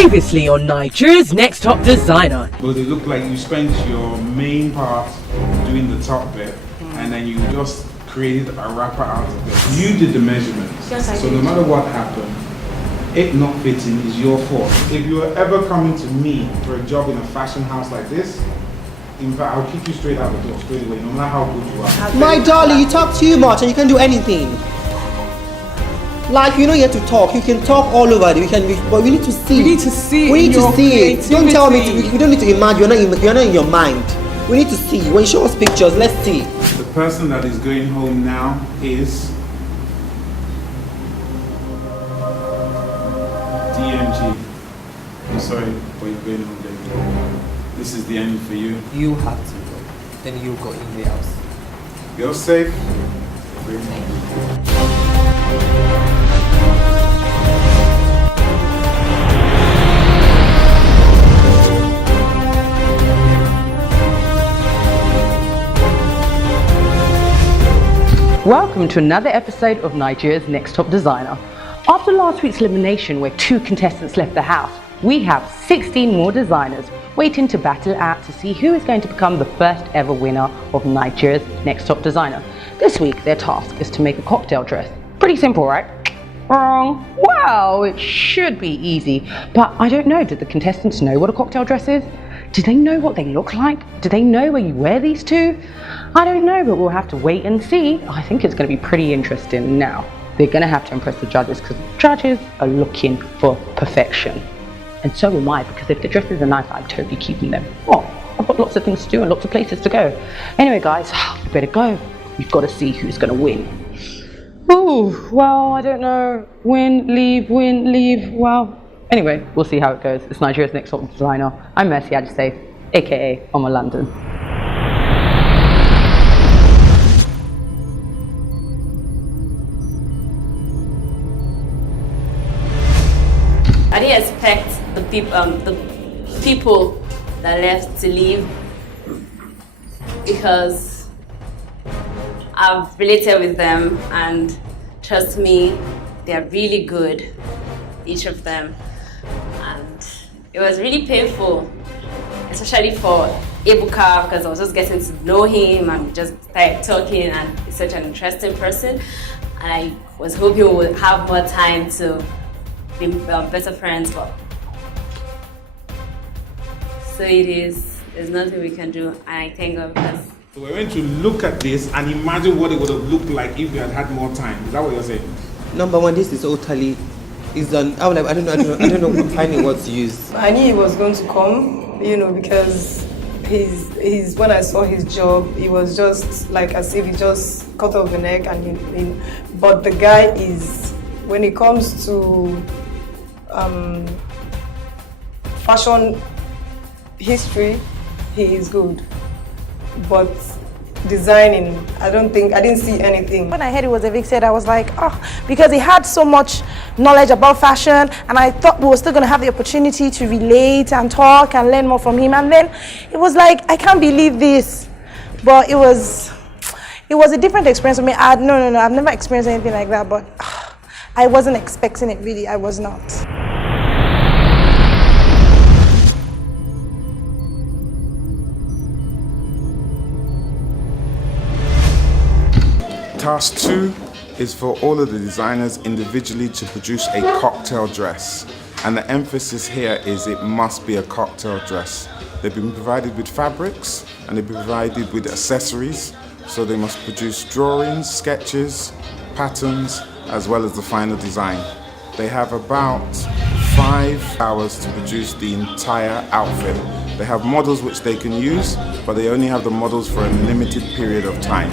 Previously on Nigeria's Next Top Designer. Well, they look like you spent your main part doing the top bit, and then you just created a wrapper out of it. You did the measurements. Yes, I so did. no matter what happened, it not fitting is your fault. If you are ever coming to me for a job in a fashion house like this, in fact, I'll kick you straight out the door, straight away, no matter how good you are. My darling, you talk too much and you can do anything. Like, you know, you have to talk. You can talk all over. But we need to see. We need to see. We need to your see it. Don't tell me. creativity. We don't need to imagine. You're not in your mind. We need to see. When you show us pictures, let's see. The person that is going home now is DMG. I'm sorry, but you're going home, baby. This is the end for you. You have to go. Then you go in the house. You're safe. You're going home. Welcome to another episode of Nigeria's Next Top Designer. After last week's elimination where 2 contestants left the house, we have 16 more designers waiting to battle out to see who is going to become the first ever winner of Nigeria's Next Top Designer. This week their task is to make a cocktail dress. Pretty simple, right? Wrong. Well, it should be easy, but I don't know, did the contestants know what a cocktail dress is? Do they know what they look like? Do they know where you wear these to? I don't know, but we'll have to wait and see. I think it's going to be pretty interesting. Now, they're going to have to impress the judges because the judges are looking for perfection. And so am I, because if the dresses are nice, I'm totally keeping them. Oh, I've got lots of things to do and lots of places to go. Anyway, guys, we better go. We've got to see who's going to win. Oh, well, I don't know. Win, leave, well. Anyway, we'll see how it goes. It's Nigeria's Next Top Designer. I'm Mercy Ajisafe, aka Oma London. I didn't expect the people that left to leave because I've related with them, and trust me, they're really good, each of them. And it was really painful, especially for Ebuka, because I was just getting to know him and just started talking, and he's such an interesting person. And I was hoping we would have more time to be better friends, but so it is. There's nothing we can do, and I thank God because So we're going to look at this and imagine what it would have looked like if we had had more time. Is that what you're saying? Number one, this is totally. I don't know finding what to use. I knew he was going to come, you know, because his when I saw his job, it was just like as if he just cut off the neck but the guy is, when it comes to fashion history, he is good. But designing, I didn't see anything. When I heard he was evicted, I was like, oh, because he had so much knowledge about fashion, and I thought we were still going to have the opportunity to relate and talk and learn more from him. And then it was like, I can't believe this. But it was a different experience for me. No, I've never experienced anything like that, but I wasn't expecting it, really. I was not. Task 2 is for all of the designers individually to produce a cocktail dress. And the emphasis here is it must be a cocktail dress. They've been provided with fabrics and they've been provided with accessories. So they must produce drawings, sketches, patterns, as well as the final design. They have about 5 hours to produce the entire outfit. They have models which they can use, but they only have the models for a limited period of time.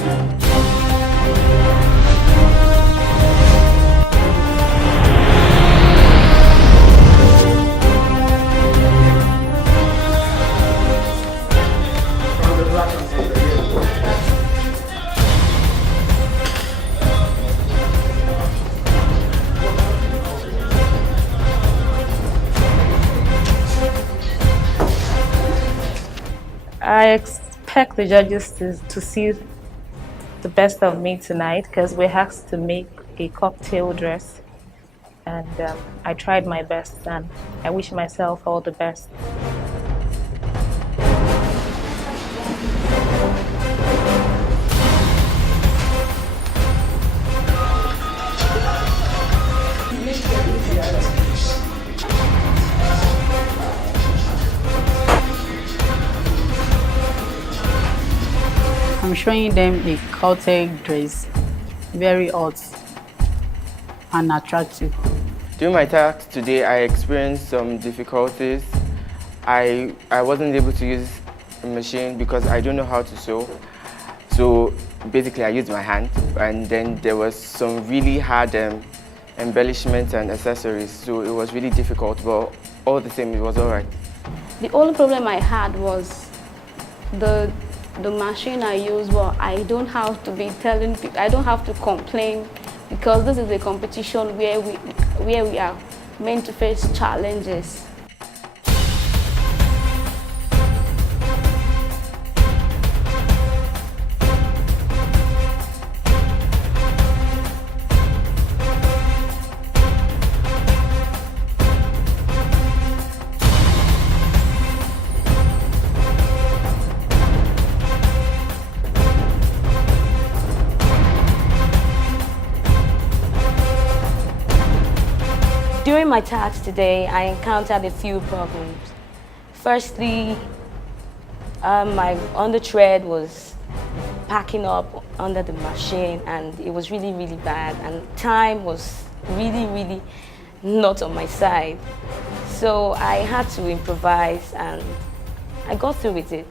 I expect the judges to see the best of me tonight because we're asked to make a cocktail dress. and I tried my best, and I wish myself all the best. I'm showing them a cultic dress, very hot and attractive. During my task today, I experienced some difficulties. I wasn't able to use a machine because I don't know how to sew. So basically I used my hand, and then there was some really hard embellishments and accessories. So it was really difficult, but all the same, it was all right. The only problem I had was the machine I use. But I don't have to be telling people, I don't have to complain, because this is a competition where we are meant to face challenges. During my task today, I encountered a few problems. Firstly, my underthread was packing up under the machine, and it was really, really bad, and time was really not on my side. So I had to improvise, and I got through with it.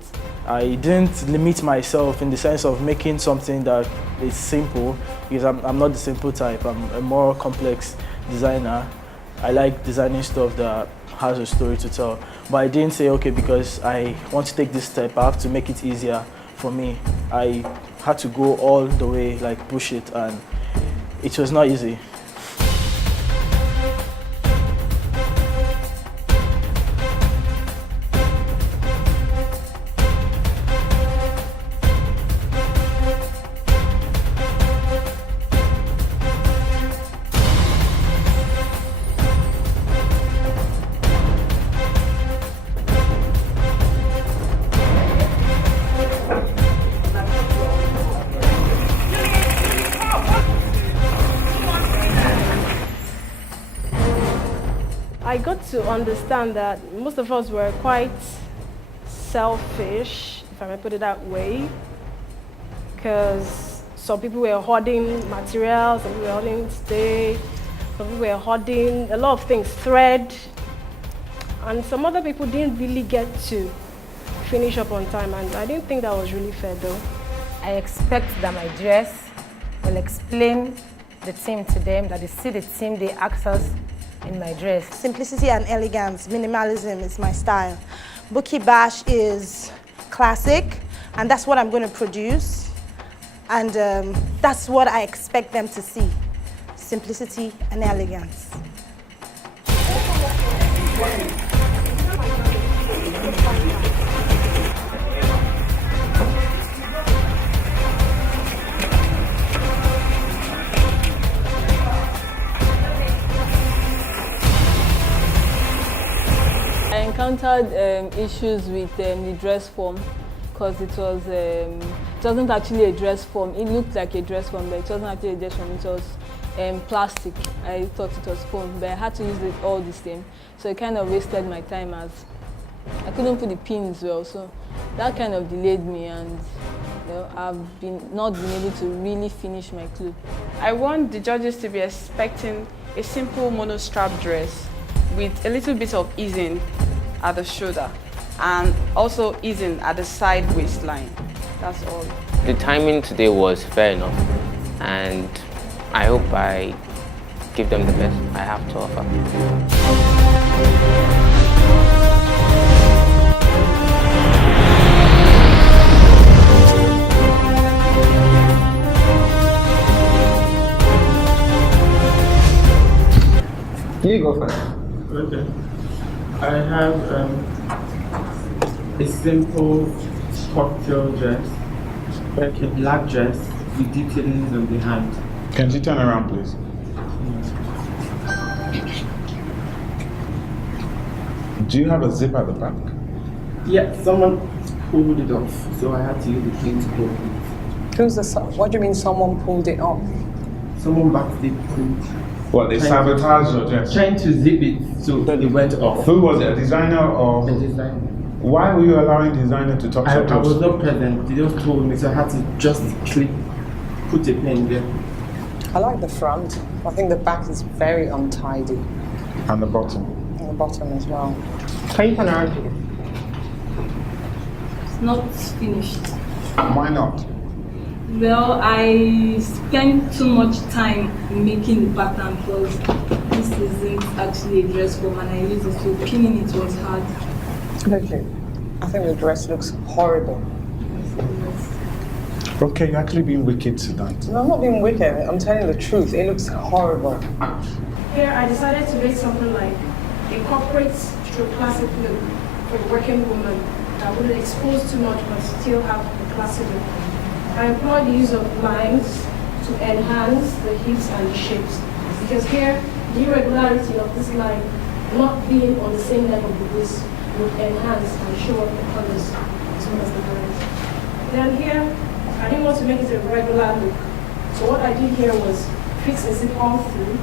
I didn't limit myself in the sense of making something that is simple, because I'm not the simple type. I'm a more complex designer. I like designing stuff that has a story to tell. But I didn't say, okay, because I want to take this step, I have to make it easier for me. I had to go all the way, like push it, and it was not easy. I got to understand that most of us were quite selfish, if I may put it that way, because some people were hoarding materials, some people were hoarding stay, some people were hoarding a lot of things, thread, and some other people didn't really get to finish up on time, and I didn't think that was really fair though. I expect that my dress will explain the theme to them, that they see the theme, they ask us in my dress. Simplicity and elegance, minimalism is my style. Buki Bash is classic, and that's what I'm going to produce. And that's what I expect them to see, simplicity and elegance. I encountered issues with the dress form, because it wasn't actually a dress form. It looked like a dress form, but it wasn't actually a dress form. It was plastic. I thought it was foam, but I had to use it all the same. So it kind of wasted my time, as I couldn't put the pins well. So that kind of delayed me, and I've not been able to really finish my clothes. I want the judges to be expecting a simple monostrap dress with a little bit of easing at the shoulder and also easing at the side waistline. That's all. The timing today was fair enough, and I hope I give them the best I have to offer. You go first. Okay. I have a simple cocktail dress, like a black dress with detailings on the hand. Can you turn around, please? Do you have a zip at the back? Yeah, someone pulled it off, so I had to use the pin to close it. What do you mean someone pulled it off? Someone back did pull. What, they sabotaged your dress? Trying to zip it, so it went off. Who was it, a designer or? A designer. Why were you allowing designer to touch your I clothes? was not present, they just told me, so I had to just put a pin there. I like the front. I think the back is very untidy. And the bottom? And the bottom as well. Can you turn around, please? It's not finished. Why not? Well, I spent too much time making the pattern because this isn't actually a dress form and I used it, so pinning it was hard. Okay. I think the dress looks horrible. Okay, you're actually being wicked tonight. No, I'm not being wicked. I'm telling the truth. It looks horrible. Here, I decided to make something like a corporate stroke classic look for a working woman that wouldn't expose too much but still have a classic look. I employed the use of lines to enhance the hips and the shapes. Because here, the irregularity of this line not being on the same level with this would enhance and show up the colors as well as the lines. Then here, I didn't want to make it a regular look. So what I did here was fix a zip all through,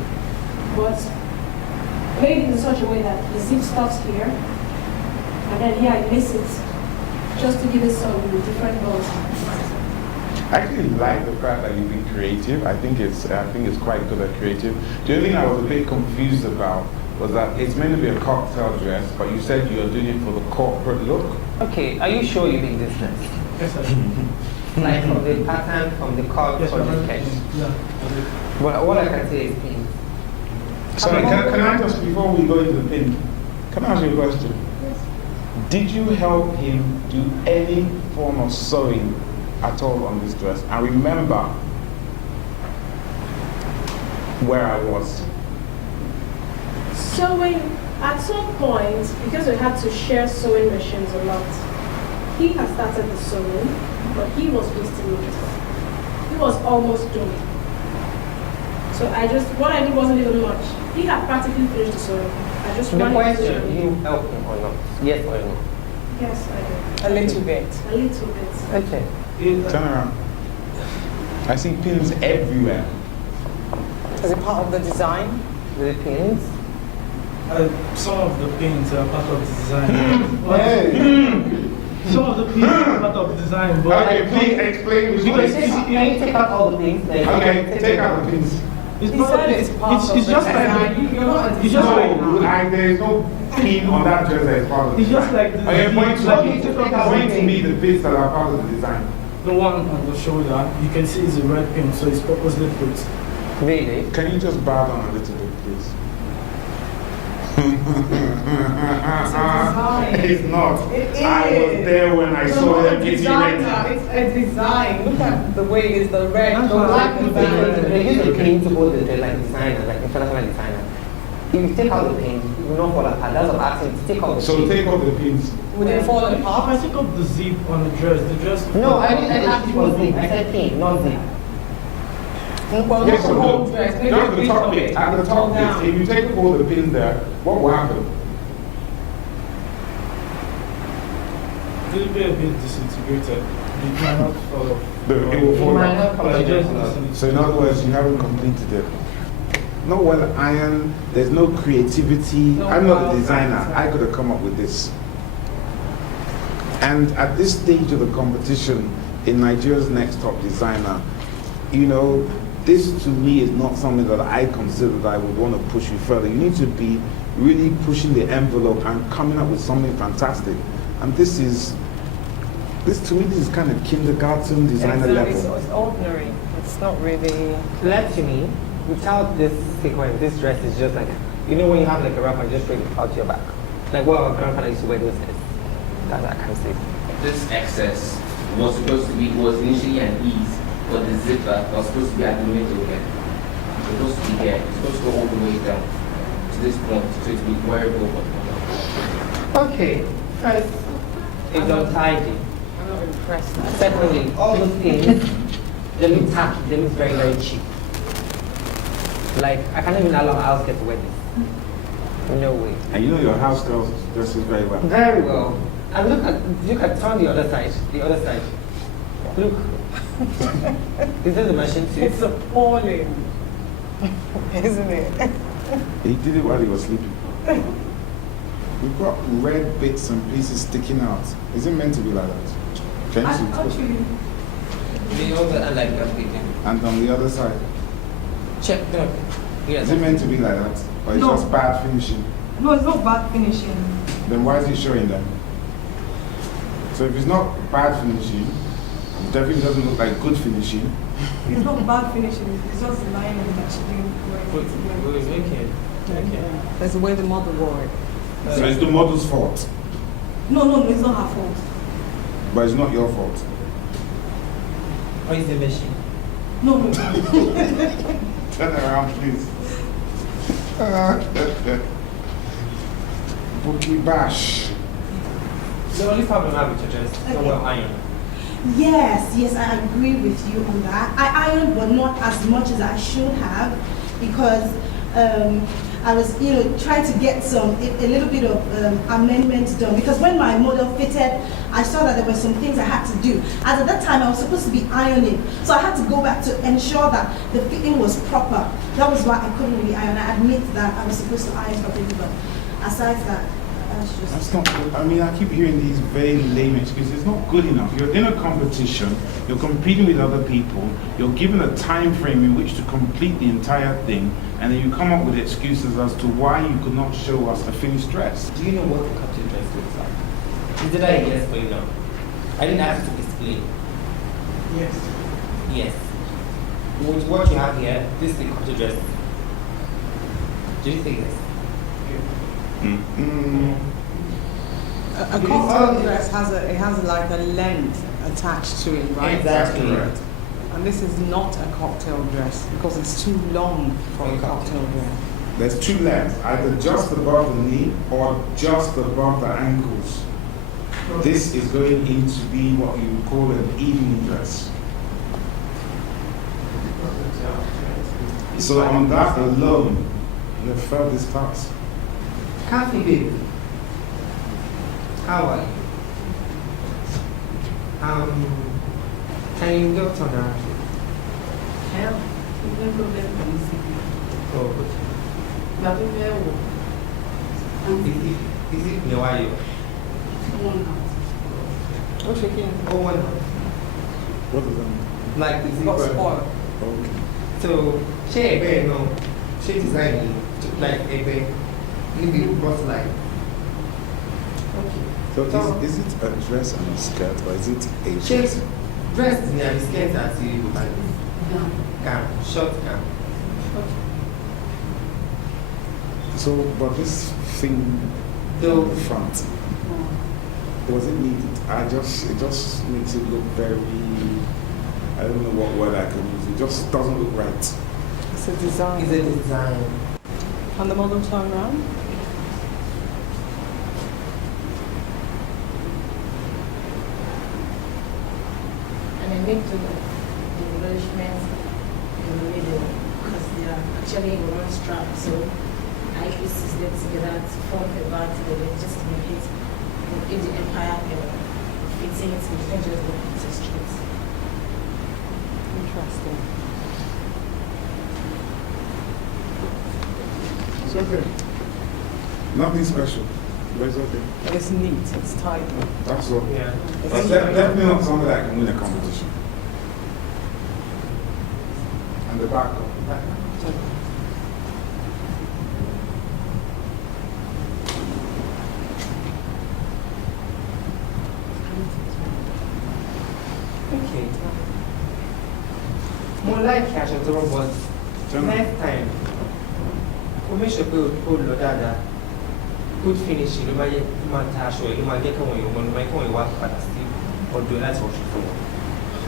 but made it in such a way that the zip stops here, and then here I lace it, just to give it some different balls. I actually like the fact that you've been creative. I think it's quite good at creative. The only thing I was a bit confused about was that it's meant to be a cocktail dress, but you said you're doing it for the corporate look. Okay, are you sure you did this dress? Yes, I Like from the pattern, from the cut, yes, from the sketch? Yeah. But all I can say is pin. Sorry, can I just, before we go into the pin, can I ask you a question? Yes. Did you help him do any form of sewing at all on this dress? I remember where I was. Sewing, at some point, because we had to share sewing machines a lot, he had started the sewing, but he was wasting it. He was almost done. So what I did wasn't even much. He had practically finished the sewing. I just The ran it question, through. you help him or not? Yes or no? Yes, I did. A little bit. A little bit. Okay. Turn around. I see pins everywhere. Is it part of the design? The pins? Some of the pins are part of the design. Some of the pins are part of the design, but Okay, please explain which Can ones. you take out all the pins? Okay, take out the pins. it's He part said of, it's part of it's the just design. like You're not a it's just like There is no pin on that dress that is part of the it's just design. like the Are you point to the me the bits that are part of the design? one on the shoulder. You can see it's a red pin, so it's purposely put. Really? Can you just bow down a little bit, please? It's not. It is. I was there when I You're saw not them a getting designer, ready. it's a design. Look at the way it's the red, the black design. They use the pin to hold the like designer, like international designer. If you take out the pin, it will not fall apart. That's what I'm asking. Take out the So pin. take off the pins. Would it fall If apart? I take up the zip on the dress, No, I didn't ask you for zip. I said pin, not zip. Well, Yes, not the so whole look, dress. Maybe just a the bit top of bit. it. At the top Down. bit, if you take all the pins there, what will happen? it will be a bit disintegrated. It might not fall off. It will fall might off. not fall It just off. disintegrates. So in other words, you haven't completed it. Not well ironed, there's no creativity. I'm not a designer. I could have come up with this. And at this stage of the competition, in Nigeria's Next Top Designer, you know, this to me is not something that I consider that I would want to push you further. You need to be really pushing the envelope and coming up with something fantastic. And this to me, this is kind of kindergarten designer Exactly. level. It's ordinary. It's not really. Let me, without this sequence, this dress is just like, you know when you have like a wrapper, just straight out your back. Like what our grandfather used to wear those days. That's what I can say. This excess was initially an ease, but the zipper was supposed to be at the middle here. It's supposed to be here. It's supposed to go all the way down to this point, so it will be wearable for the Okay, first, it's untidy. I'm not impressed. Secondly, all those things, they look tacky, they look very, very cheap. Like, I can't even allow my house get to wear this. No way. And you know your house girl dresses very well. Very well. And look at turn the other side. The other side. Look. Is this the machine too? It's appalling. Isn't it? He did it while he was sleeping. We've got red bits and pieces sticking out. Is it meant to be like that? Can you see? Actually, The other and like that again. And on the other side? Check no. Yes. Is it meant to be like that? Or it's No. just bad finishing? no, it's not bad finishing. Then why is he showing them? So if it's not bad finishing, it definitely doesn't look like good finishing. It's not bad finishing. It's just the lining that she didn't wear. Okay. That's the way the model wore it. So it's the model's fault, No, it's not her fault. but it's not your fault. Or is the machine? No. Turn around, please. Bookie Bash. The only problem I have with your dress is not well ironed. Yes, I agree with you on that. I ironed, but not as much as I should have, because I was, trying to get a little bit of amendments done. Because when my model fitted, I saw that there were some things I had to do. As at that time, I was supposed to be ironing, so I had to go back to ensure that the fitting was proper. That was why I couldn't really iron. I admit that I was supposed to iron properly, but aside from that, That's not good. I mean, I keep hearing these very lame excuses. It's not good enough. You're in a competition, you're competing with other people, you're given a time frame in which to complete the entire thing, and then you come up with excuses as to why you could not show us a finished dress. Do you know what the cutting dress looks like? Is it a yes or a no? I didn't ask to explain. Yes. Yes. With what you have here, this is the cutting dress. Do you think this? A cocktail dress has like a length attached to it, right? Exactly. Correct. And this is not a cocktail dress because it's too long for a cocktail dress. There's two lengths, either just above the knee or just above the ankles. This is going in to be what you would call an evening dress. So on that alone, you have failed this class. Coffee, baby. How are you? Can you go to that? Hell, no problem. Oh, good. Is it near you? Oh, shaking. Oh, one. What does that mean? Like, is it Got spoiled. Okay. So, she no. She designing like a bed. Living brought like. Okay. So is it a dress and a skirt, or is it a She dress? dressed in a skirt and see like gown, short gown. So, but this thing So, in the front, was it needed? It just makes it look very, I don't know what word I can use. It just doesn't look right. It's a design. It's a design. And the model turn around? And I make the embellishments in the middle because they are actually in one strap. So I pieces them together to form a bag together just to make it in the empire fitting it with just the pieces straight. Interesting. It's okay. Nothing special, but it's okay. It's neat, it's tight. That's all. Yeah. But definitely not somebody that can win a competition. And the back. Okay. More like aṣọ tó rọ̀ but next time o make sure pé o lọ dáadáa good finishing ló máa yẹ kó máa ta aṣọ yìí ló máa jẹ́ káwọn èèyàn mọ̀ ló máa yẹ káwọn èèyàn wá padà sí ọ̀dọ̀ láti wọ̀ṣọ fún wọn.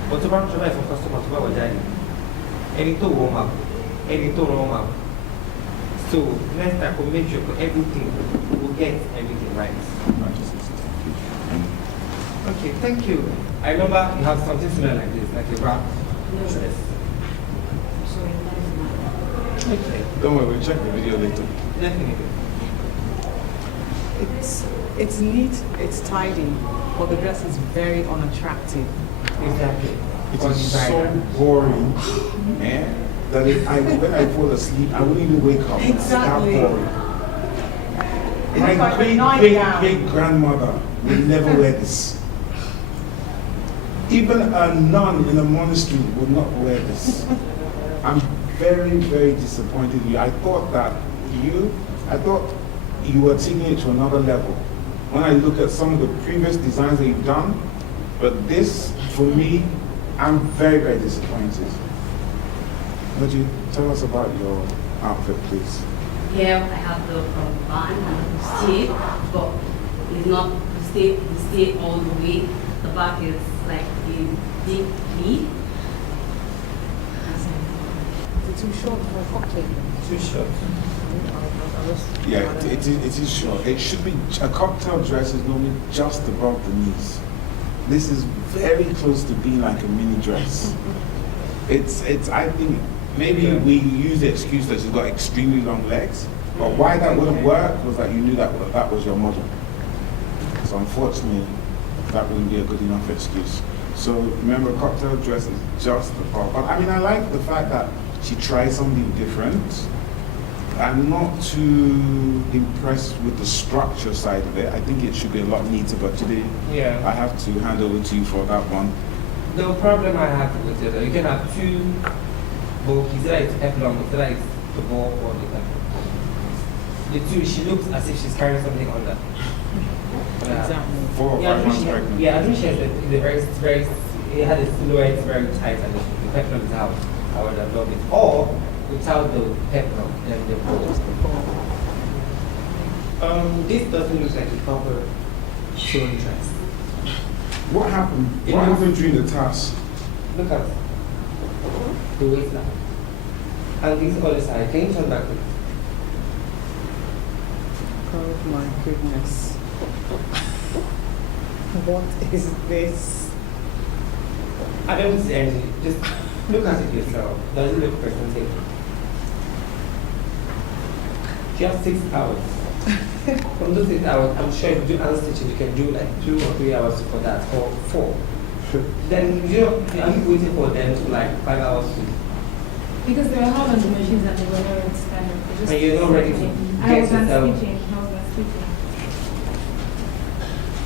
But tó bá ń ṣọba ìfún customer tó bá wọ̀ jáde ẹni tó wọ̀ máa bọ̀ ẹni tó rọ̀ máa bọ̀. So next time we make sure everything we will get everything right. Okay, thank you. I remember you have something similar like this, like a wrap dress. So Okay. Don't worry, we'll check the video later. Definitely. It's neat, it's tidy, but the dress is very unattractive. Exactly. It is so boring, man, that when I fall asleep, I wouldn't even wake up. Exactly. It's that boring. It's My like a great nightgown. great grandmother would never wear this. Even a nun in a monastery would not wear this. I'm very, very disappointed in you. I thought you were taking it to another level. When I look at some of the previous designs that you've done, but this, for me, I'm very, very disappointed. Would you tell us about your outfit, please? Here I have the band and the stay, but it's not the stay all the way. The back is like a deep V. It's too short for a cocktail. Too short. Yeah, it is short. It should be, a cocktail dress is normally just above the knees. This is very close to being like a mini dress. I think, maybe we use the excuse that she's got extremely long legs, but why that wouldn't work was that you knew that was your model. So unfortunately, that wouldn't be a good enough excuse. So remember, a cocktail dress is just above. But I mean, I like the fact that she tried something different. I'm not too impressed with the structure side of it. I think it should be a lot neater, but today I have to hand over to you for that one. The problem I have with it, you can have two bulk, either it's peplum, either it's the bulk or the peplum. The two, she looks as if she's carrying something on that. Exactly. 4 or 5 months pregnant. Yeah, I think she has it had a silhouette very tight and the peplum is out. I would have loved it. Or without the peplum, then the bulk. This doesn't look like a proper shown dress. What happened? What happened during the task? Look at the waistline. And this other side. Can you turn back? Oh my goodness. What is this? I don't see anything. Just look at it yourself. Does it look presentable? You have 6 hours. From those 6 hours, I'm sure if you do unstitching, you can do like 2 or 3 hours for that, or 4. Then are you waiting for them to like 5 hours to? Because there are hard on the machines that they were not standard. And you're not ready to I get was not yourself. stitching.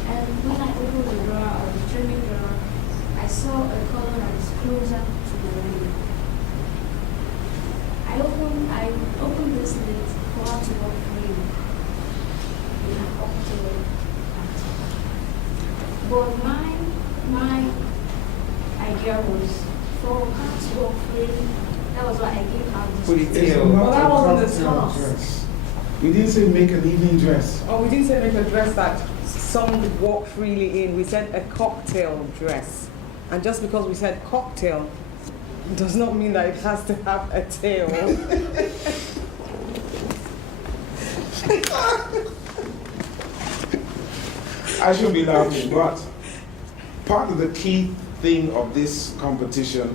And when I opened the drawer of the trimming drawer, I saw a color that is closer to the window. I opened this lid for her to walk freely in an octave pattern. But my idea was for her to walk freely. That was why I gave her this. Well, that wasn't the task. We didn't say make an evening dress. Oh, we didn't say make a dress that some would walk freely in. We said a cocktail dress. And just because we said cocktail does not mean that it has to have a tail. I should be laughing, but part of the key thing of this competition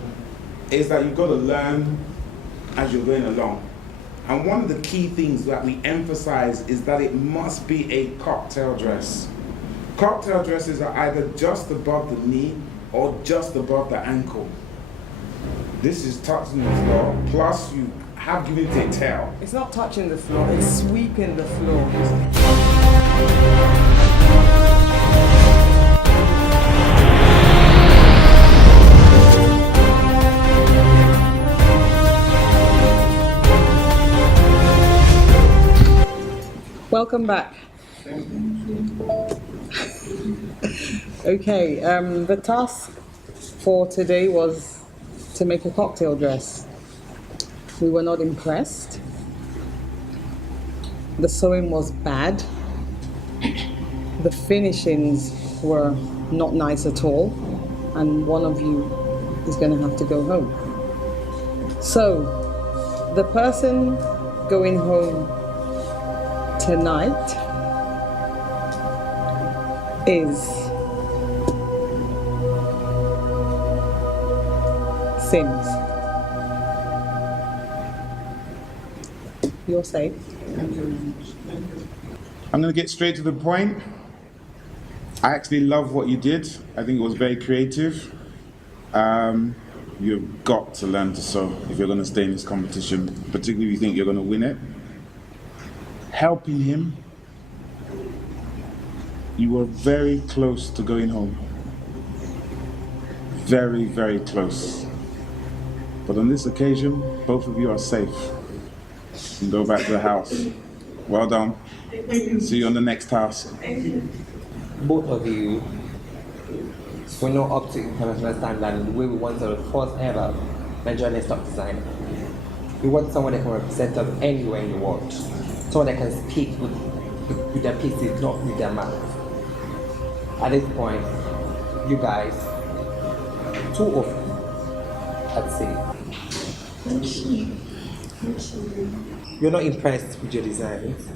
is that you've got to learn as you're going along. And one of the key things that we emphasize is that it must be a cocktail dress. Cocktail dresses are either just above the knee or just above the ankle. This is touching the floor, plus you have given it a tail. It's not touching the floor, it's sweeping the floor. Welcome back. Okay, the task for today was to make a cocktail dress. We were not impressed. The sewing was bad. The finishings were not nice at all. And one of you is going to have to go home. So, the person going home tonight is Sims. You're safe. I'm going to get straight to the point. I actually love what you did. I think it was very creative. You've got to learn to sew if you're going to stay in this competition, particularly if you think you're going to win it. Helping him, you were very close to going home. Very, very close. But on this occasion, both of you are safe. You can go back to the house. Well done. See you on the next task. Both of you were not up to international standard the way we wanted the first ever Nigerian desktop designer. We want someone that can represent us anywhere in the world. Someone that can speak with their pieces, not with their mouth. At this point, you guys, two of you, I'd say. Thank you. Thank you. You're not impressed with your designs.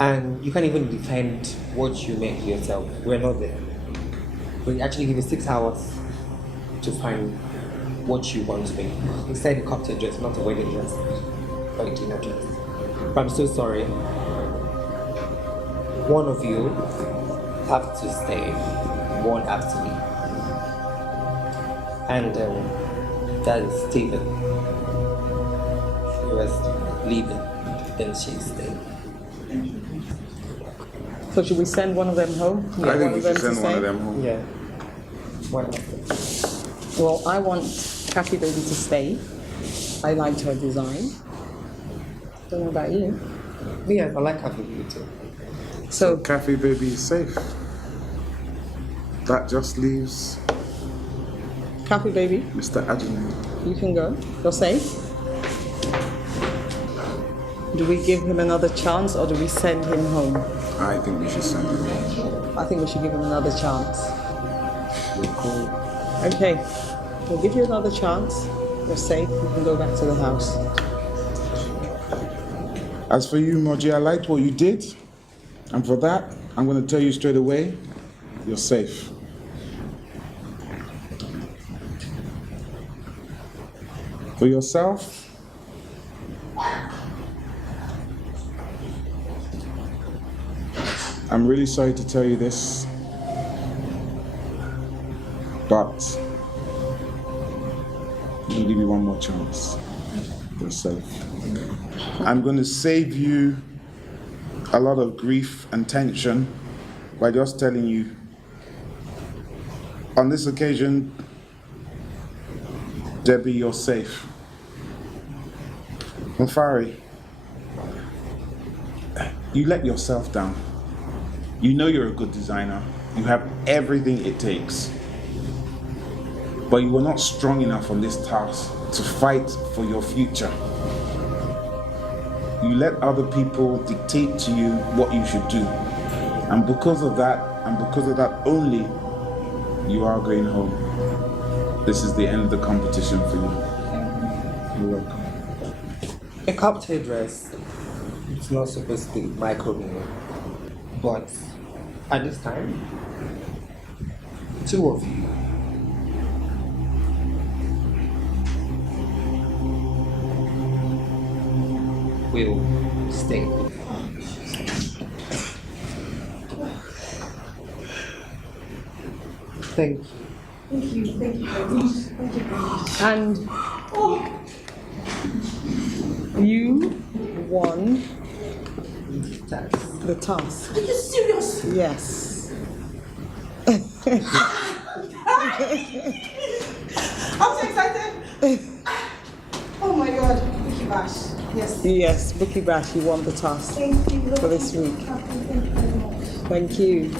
And you can't even defend what you make yourself. We're not there. We actually give you 6 hours to find what you want to make. Instead, a cocktail dress, not a wedding dress, or a dinner dress. But I'm so sorry. One of you have to stay, one has to leave. And that is Stephen. He was leaving, then she's staying. So should we send one of them home? I think we should send one of them home. Yeah. One of them. Well, I want Kathy Baby to stay. I liked her design. Don't know about you. Yes, I like Kathy Baby too. So Cafe Baby is safe. That just leaves Kathy Baby, Mr. Adjunant. you can go. You're safe. Do we give him another chance or do we send him home? I think we should send him home. I think we should give him another chance. You're cool. Okay, we'll give you another chance. You're safe. You can go back to the house. As for you, Moji, I liked what you did. And for that, I'm going to tell you straight away, you're safe. For yourself, I'm really sorry to tell you this, but I'm going to give you one more chance. You're safe. I'm going to save you a lot of grief and tension by just telling you, on this occasion, Debbie, you're safe. Mufari, you let yourself down. You know you're a good designer. You have everything it takes. But you were not strong enough on this task to fight for your future. You let other people dictate to you what you should do. And because of that only, you are going home. This is the end of the competition for you. You're welcome. A cocktail dress, it's not supposed to be microwave. But at this time, two of you will stay. Thank you. Thank you. Thank you very much. Thank you very much. And you won the task. Are you serious? Yes. I'm so excited. Oh my God. Bookie Bash. Yes. Yes, Bookie Bash, you won the task Thank you. for this week. Thank you very much. Thank you.